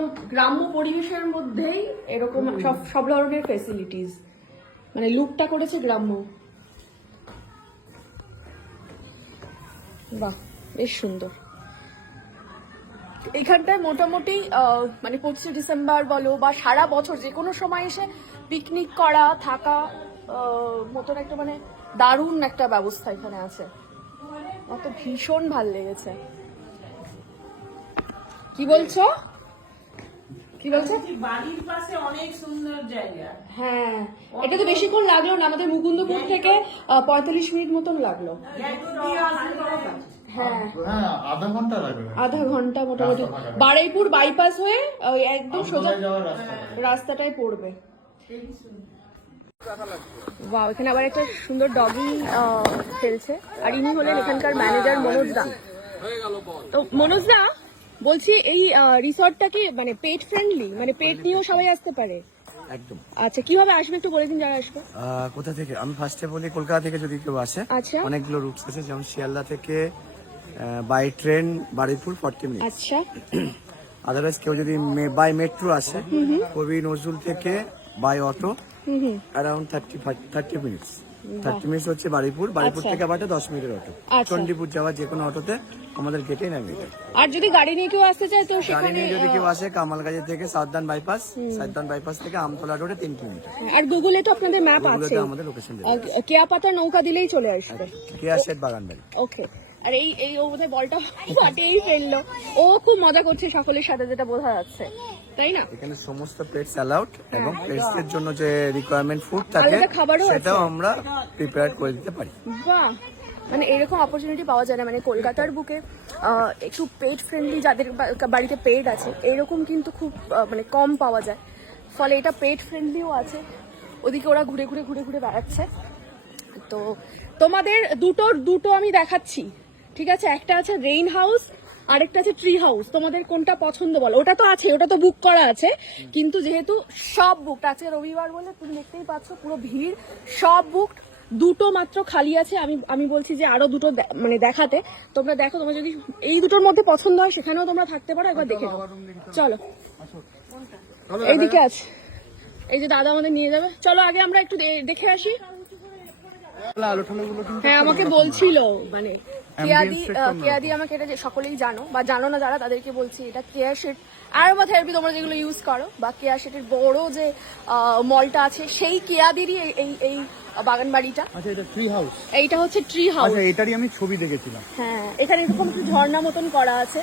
একদম গ্রাম্য পরিবেশের মধ্যেই এরকম সব ধরনের ফেসিলিটিস, মানে লুকটা করেছে গ্রাম্য। বাহ, বেশ সুন্দর। এখানটায় মোটামুটি মানে 25শে ডিসেম্বর বলো বা সারা বছর যে কোনো সময় এসে পিকনিক করা, থাকা মতন একটা মানে দারুণ একটা ব্যবস্থা এখানে আছে। আমার তো ভীষণ ভাল লেগেছে। কি বলছো? বাড়ির পাশে অনেক সুন্দর জায়গা। হ্যাঁ, এটা তো বেশিক্ষণ লাগলো না, আমাদের মুকুন্দপুর থেকে 45 মিনিট মতন লাগলো। হ্যাঁ, আধা ঘন্টা মোটামুটি। বারুইপুর বাইপাস হয়ে একদম সোজা রাস্তাটাই পড়বে। বাহ, এখানে আবার একটা সুন্দর ডগি খেলছে। আর ইনি হলেন এখানকার ম্যানেজার মনোজ দা। তো মনোজ দা, বলছি এই রিসর্টটা কি মানে পেট ফ্রেন্ডলি, মানে পেট নিয়েও সবাই আসতে পারে? একদম। আচ্ছা, কিভাবে আসবে একটু বলে দিন যারা আসবে। কোথা থেকে? আমি ফার্স্টে বলি কলকাতা থেকে যদি কেউ আসে, আচ্ছা, অনেকগুলো রুটস আছে, যেমন শিয়ালদা থেকে বাই ট্রেন বারুইপুর 40 মিনিট। আচ্ছা, আদারওয়াইজ কেউ যদি বাই মেট্রো আসে, কবি নজরুল থেকে by auto around 30 minutes. 30 minutes হচ্ছে বারুইপুর থেকে আবার 10 মিনিটের অটো। চণ্ডীপুর যাওয়ার যে কোনো অটোতে আমাদের গেটে নামিয়ে দেয়। আর যদি গাড়ি নিয়ে কেউ আসতে চায় তো গাড়ি সেখানে নিয়ে যদি কেউ আসে, কামালগাজী থেকে সাউদার্ন বাইপাস থেকে আমতলা রোডে 3 কিলোমিটার। আর গুগলে তো আপনাদের ম্যাপ আছে, ওগুলোতে আমাদের লোকেশন দেওয়া আছে। কেয়াপাতা নৌকা দিলেই চলে আসবে। কেয়া শেড বাগানবাড়ি। ওকে। আর এই ও বোধহয় বলটা ফাটিয়েই ফেললো। ও খুব মজা করছে সকলের সাথে, যেটা বোঝা যাচ্ছে, তাই না? এখানে সমস্ত পেটস অ্যালাউড এবং পেটস এর জন্য যে রিকোয়ারমেন্ট ফুড থাকে সেটাও আমরা প্রিপেয়ার করে দিতে পারি। বাহ, মানে এরকম অপরচুনিটি পাওয়া যায় না, মানে কলকাতার বুকে একটু পেট ফ্রেন্ডলি যাদের বাড়িতে পেট আছে এরকম কিন্তু খুব মানে কম পাওয়া যায়। ফলে এটা পেট ফ্রেন্ডলিও আছে। ওদিকে ওরা ঘুরে ঘুরে ঘুরে ঘুরে বেড়াচ্ছে। তো তোমাদের দুটো আমি দেখাচ্ছি, ঠিক আছে? একটা আছে রেইন হাউস, আরেকটা আছে ট্রি হাউস। তোমাদের কোনটা পছন্দ বলো? ওটা তো আছে, ওটা তো বুক করা আছে, কিন্তু যেহেতু সব বুকড, আজকে রবিবার বলে তুমি দেখতেই পাচ্ছ পুরো ভিড়, সব বুকড। দুটো মাত্র খালি আছে। আমি বলছি যে আরো দুটো মানে দেখাতে। তোমরা দেখো, তোমার যদি এই দুটোর মধ্যে পছন্দ হয় সেখানেও তোমরা থাকতে পারো, একবার দেখে নাও। চলো, এইদিকে আছে, এই যে দাদা আমাদের নিয়ে যাবে। চলো আগে আমরা একটু দেখে আসি। হ্যাঁ, আমাকে বলছিল মানে কেয়াদি আমাকে, এটা যে সকলেই জানো বা জানো না যারা তাদেরকে বলছি, এটা কেয়া শেড অ্যারোমাথেরাপি তোমরা যেগুলো ইউজ করো, বা কেয়া শেডের বড় যে মলটা আছে সেই কেয়াদেরই এই বাগান বাড়িটা। আচ্ছা, এটা ট্রি হাউস। এইটা হচ্ছে ট্রি হাউস। আচ্ছা, এটারই আমি ছবি দেখেছিলাম। হ্যাঁ, এখানে এরকম একটু ঝর্ণা মতন করা আছে।